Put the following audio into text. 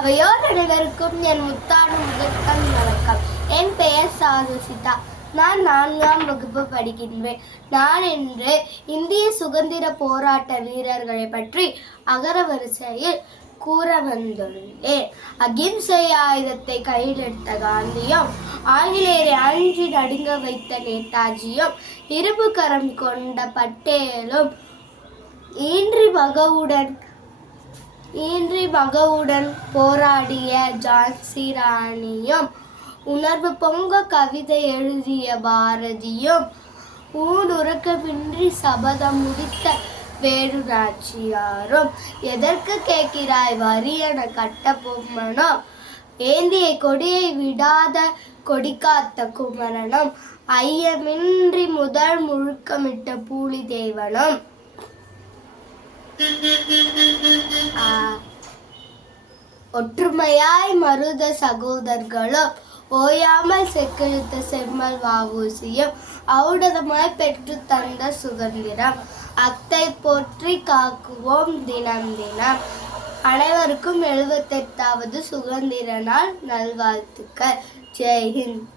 அவையோர் அனைவருக்கும் என் முத்தான முதற்கண் வணக்கம். என் பெயர் சாதுசிதா. நான் 4ஆம் வகுப்பு படிக்கின்றேன். நான் இன்று இந்திய சுதந்திர போராட்ட வீரர்களை பற்றி அகரவரிசையில் கூற வந்துள்ளேன். அகிம்சை ஆயுதத்தை கையில் எடுத்த காந்தியும், ஆங்கிலேயரை அஞ்சி நடுங்க வைத்த நேதாஜியும், இரும்பு கரம் கொண்ட பட்டேலும், ஈன்றி மகவுடன் போராடிய ஜான்சி ராணியும், உணர்வு பொங்க கவிதை எழுதிய பாரதியும், ஊனுறக்கமின்றி சபதம் முடித்த வேலு நாச்சியாரும், எதற்கு கேட்கிறாய் வரி என கட்ட பொம்மனோ, ஏந்திய கொடியை விடாத கொடிக்காத்த குமரனும், ஐயமின்றி முதல் முழுக்கமிட்ட பூலி தேவனும், ஒற்றுமையாய் மருத சகோதரர்களும், ஓயாமல் செக்கிழுத்த செம்மல் வ.உ.சி.யும், ஔடதமாய் பெற்று தந்த சுதந்திரம் அத்தை போற்றி காக்குவோம் தினம் தினம். அனைவருக்கும் 78வது சுதந்திர நாள் நல்வாழ்த்துக்கள். ஜெய் ஹிந்த்.